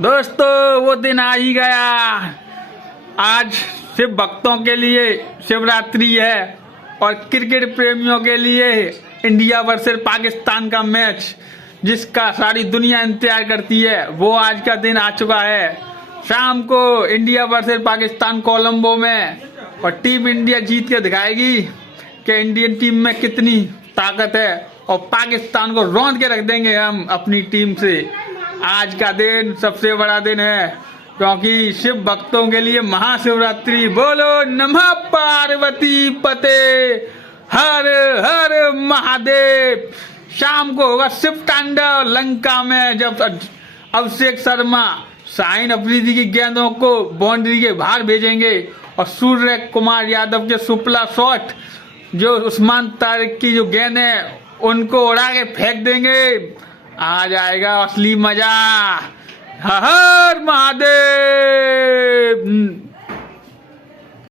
दोस्तों वो दिन आ ही गया। आज शिव भक्तों के लिए शिवरात्रि है और क्रिकेट प्रेमियों के लिए इंडिया वर्सेस पाकिस्तान का मैच, जिसका सारी दुनिया इंतजार करती है, वो आज का दिन आ चुका है। शाम को इंडिया वर्सेस पाकिस्तान कोलंबो में, और टीम इंडिया जीत के दिखाएगी कि इंडियन टीम में कितनी ताकत है, और पाकिस्तान को रौंद के रख देंगे हम अपनी टीम से। आज का दिन सबसे बड़ा दिन है क्योंकि शिव भक्तों के लिए महाशिवरात्रि। बोलो नमः पार्वती पते, हर हर महादेव। शाम को होगा शिव तांडव लंका में, जब अभिषेक शर्मा शाहीन अफरीदी की गेंदों को बाउंड्री के बाहर भेजेंगे और सूर्य कुमार यादव के सुपला शॉट जो उस्मान तारिक की जो गेंद है उनको उड़ा के फेंक देंगे। आ जाएगा असली मजा। हर हर महादेव।